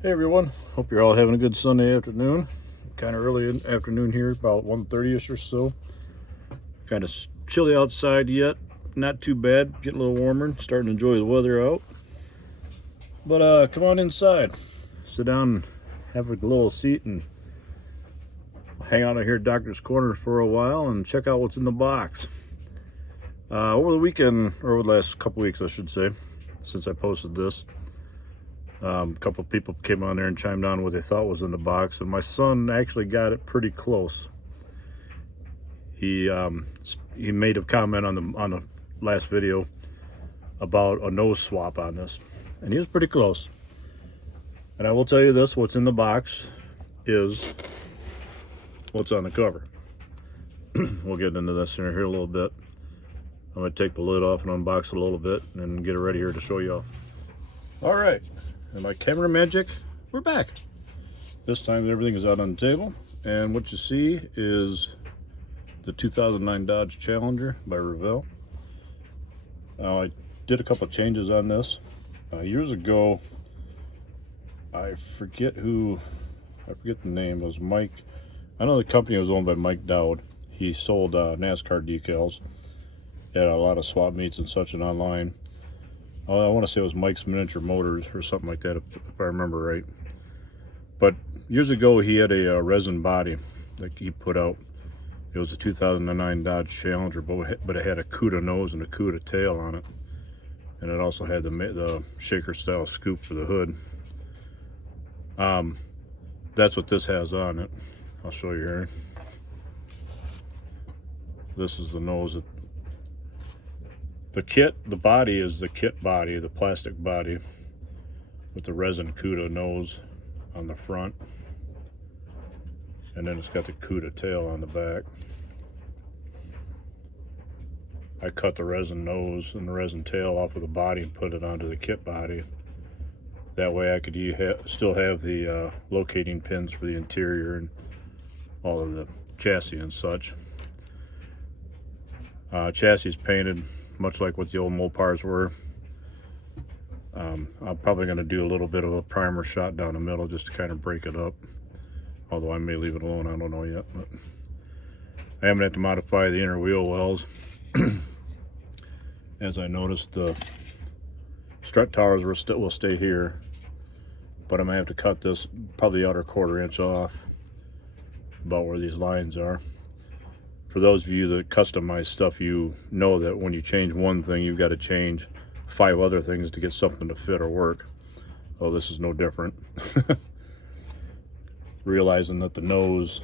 Hey everyone, hope you're all having a good Sunday afternoon. Kind of early afternoon here, about 1:30ish or so. Kind of chilly outside yet, not too bad, getting a little warmer, starting to enjoy the weather out. But come on inside, sit down and have a little seat and hang out here at Doctor's Corner for a while and check out what's in the box. Over the weekend, or over the last couple weeks I should say, since I posted this, a couple of people came on there and chimed on what they thought was in the box, and my son actually got it pretty close. He made a comment on the last video about a nose swap on this, and he was pretty close. And I will tell you this: what's in the box is what's on the cover. We'll get into this in here a little bit. I'm going to take the lid off and unbox it a little bit, and get it ready here to show you all. All right. And by camera magic, we're back. This time everything is out on the table, and what you see is the 2009 Dodge Challenger by Revell. Now, I did a couple of changes on this. Years ago, I forget the name, it was Mike. I know the company was owned by Mike Dowd. He sold NASCAR decals. He had a lot of swap meets and such and online. I want to say it was Mike's Miniature Motors or something like that, if I remember right. But years ago, he had a resin body that he put out. It was a 2009 Dodge Challenger, but it had a CUDA nose and a CUDA tail on it. And it also had the shaker style scoop for the hood. That's what this has on it. I'll show you here. This is the nose. The body is the kit body, the plastic body with the resin CUDA nose on the front. And then it's got the CUDA tail on the back. I cut the resin nose and the resin tail off of the body and put it onto the kit body. That way I could still have the locating pins for the interior and all of the chassis and such. Chassis is painted much like what the old Mopars were. I'm probably going to do a little bit of a primer shot down the middle just to kind of break it up. Although I may leave it alone, I don't know yet. But I am going to have to modify the inner wheel wells. As I noticed, the strut towers will stay here. But I'm going to have to cut this probably the outer 1/4 inch off, about where these lines are. For those of you that customize stuff, you know that when you change one thing, you've got to change 5 other things to get something to fit or work. Well, this is no different. Realizing that the nose,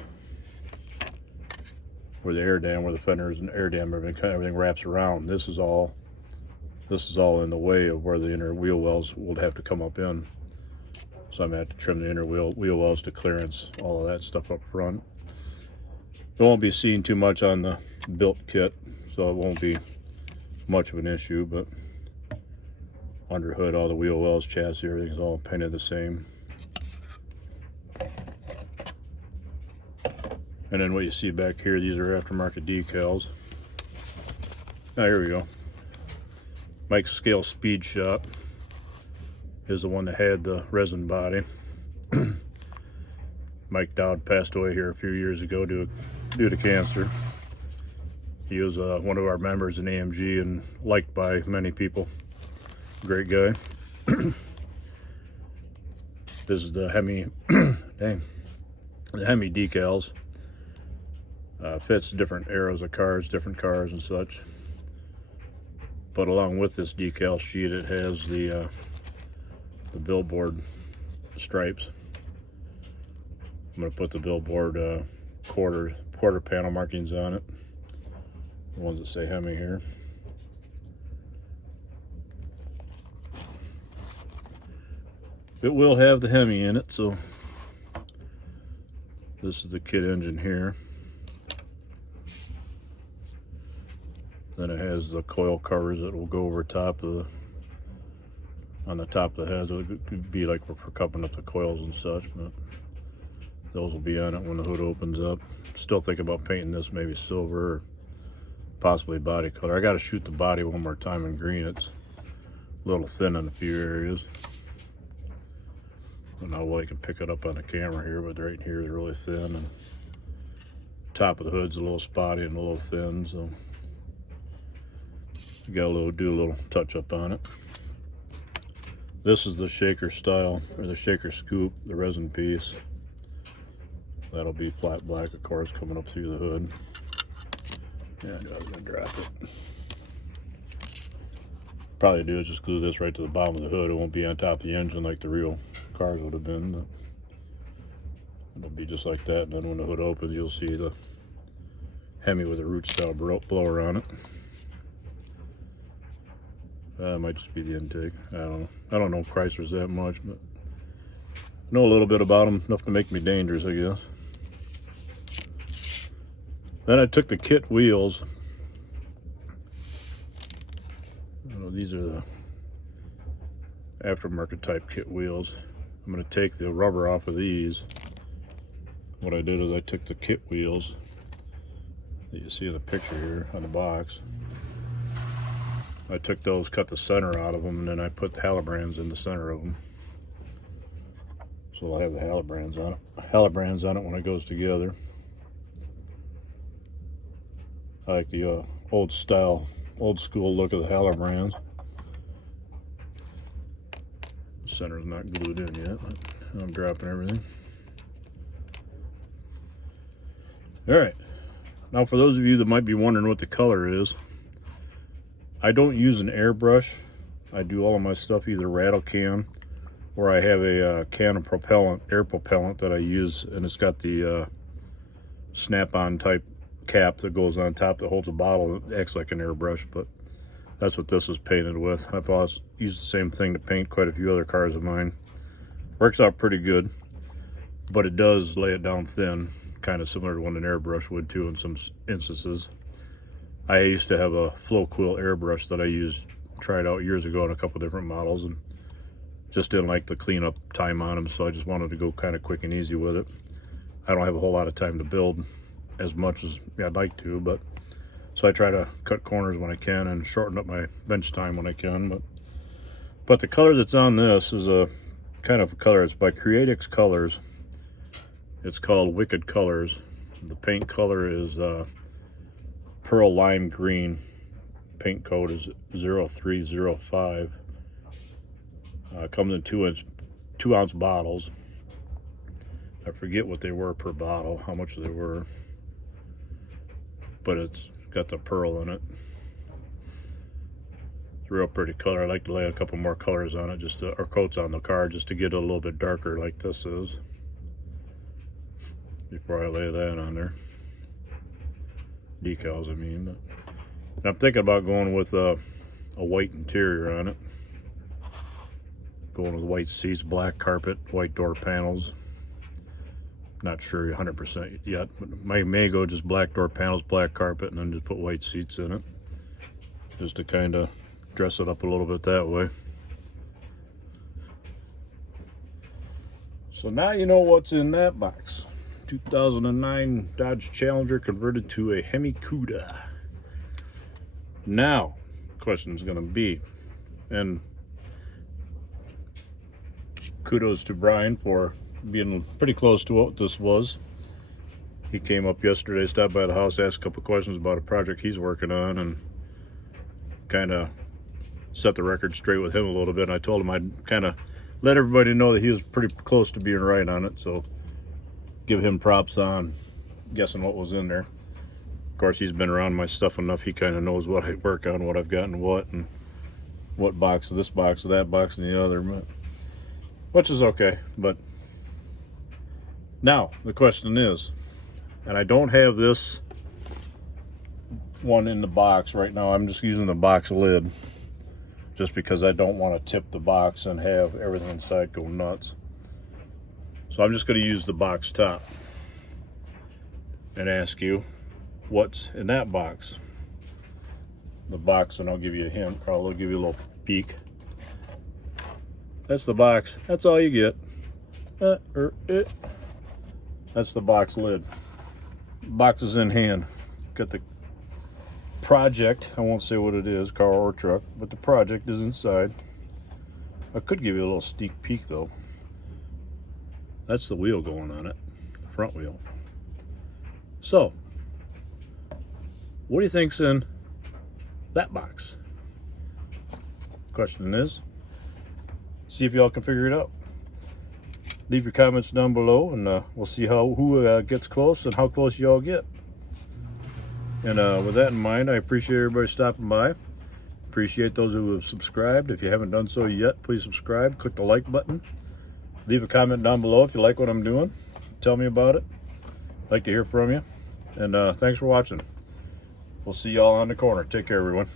where the air dam, where the fenders and air dam, everything wraps around. This is all in the way of where the inner wheel wells will have to come up in. So I'm going to have to trim the inner wheel wells to clearance, all of that stuff up front. It won't be seen too much on the built kit, so it won't be much of an issue, but under hood, all the wheel wells, chassis, everything's all painted the same. And then what you see back here, these are aftermarket decals. Now here we go. Mike's Scale Speed Shop is the one that had the resin body. Mike Dowd passed away here a few years ago due to cancer. He was one of our members in AMG and liked by many people. Great guy. This is the Hemi, the Hemi decals. Fits different eras of cars, different cars and such. But along with this decal sheet, it has the billboard stripes. I'm going to put the billboard quarter panel markings on it, the ones that say Hemi here. It will have the Hemi in it, so this is the kit engine here. Then it has the coil covers that will go over top of on the top of the head. So it could be like for cupping up the coils and such, but those will be on it when the hood opens up. Still thinking about painting this maybe silver or possibly body color. I got to shoot the body one more time in green. It's a little thin in a few areas. don't know how I can pick it up on the camera here, but right here is really thin, and top of the hood's a little spotty and a little thin, so you gotta do a little touch up on it. This is the shaker style, or the shaker scoop, the resin piece. That'll be flat black, of course, coming up through the hood. Yeah, I was gonna drop it. Probably do is just glue this right to the bottom of the hood. It won't be on top of the engine like the real cars would have been, but it'll be just like that. And then when the hood opens, you'll see the Hemi with a root style blower on it. It might just be the intake. I don't know. I don't know Chryslers that much, but I know a little bit about them, enough to make me dangerous, I guess. Then I took the kit wheels. These are the aftermarket type kit wheels. I'm going to take the rubber off of these. What I did is I took the kit wheels that you see in the picture here on the box. I took those, cut the center out of them, and then I put the halibrands in the center of them. So I'll have the halibrands on it when it goes together. I like the old school look of the halibrands. The center's not glued in yet, but I'm dropping everything. Alright, now for those of you that might be wondering what the color is, I don't use an airbrush. I do all of my stuff either rattle can, or I have a can of propellant, air propellant that I use, and it's got the snap-on type cap that goes on top that holds a bottle. It acts like an airbrush, but that's what this is painted with. I've always used the same thing to paint quite a few other cars of mine. Works out pretty good, but it does lay it down thin, kind of similar to what an airbrush would too in some instances. I used to have a flow quill airbrush that I used, tried out years ago on a couple different models, and just didn't like the cleanup time on them, so I just wanted to go kind of quick and easy with it. I don't have a whole lot of time to build as much as I'd like to, but so I try to cut corners when I can and shorten up my bench time when I can. But the color that's on this is a kind of a color. It's by Creatix Colors. It's called Wicked Colors. The paint color is Pearl Lime Green. Paint code is 0305. Comes in 2 ounce bottles. I forget what they were per bottle, how much they were, but it's got the pearl in it. It's a real pretty color. I like to lay a couple more colors on it, just to, or coats on the car, just to get it a little bit darker like this is, before I lay that on there. Decals, I mean. But, and I'm thinking about going with a white interior on it. Going with white seats, black carpet, white door panels. Not sure 100% yet, but may go just black door panels, black carpet, and then just put white seats in it, just to kind of dress it up a little bit that way. So now you know what's in that box. 2009 Dodge Challenger converted to a Hemi Cuda. Now, the question is going to be, and kudos to Brian for being pretty close to what this was. He came up yesterday, stopped by the house, asked a couple questions about a project he's working on, and kind of set the record straight with him a little bit. And I told him I'd kind of let everybody know that he was pretty close to being right on it, so give him props on guessing what was in there. Of course, he's been around my stuff enough, he kind of knows what I work on, what I've got and what box, this box, that box, and the other, but, which is okay. But now the question is, and I don't have this one in the box right now, I'm just using the box lid just because I don't want to tip the box and have everything inside go nuts. So I'm just going to use the box top and ask you what's in that box. The box, and I'll give you a hint, or I'll give you a little peek. That's the box. That's all you get. That's the box lid. Box is in hand. Got the project. I won't say what it is, car or truck, but the project is inside. I could give you a little sneak peek though. That's the wheel going on it, front wheel. So, what do you think's in that box? Question is, see if y'all can figure it out. Leave your comments down below, and we'll see who gets close and how close y'all get. And with that in mind, I appreciate everybody stopping by. Appreciate those who have subscribed. If you haven't done so yet, please subscribe. Click the like button. Leave a comment down below if you like what I'm doing. Tell me about it. I'd like to hear from you. And thanks for watching. We'll see y'all on the corner. Take care, everyone.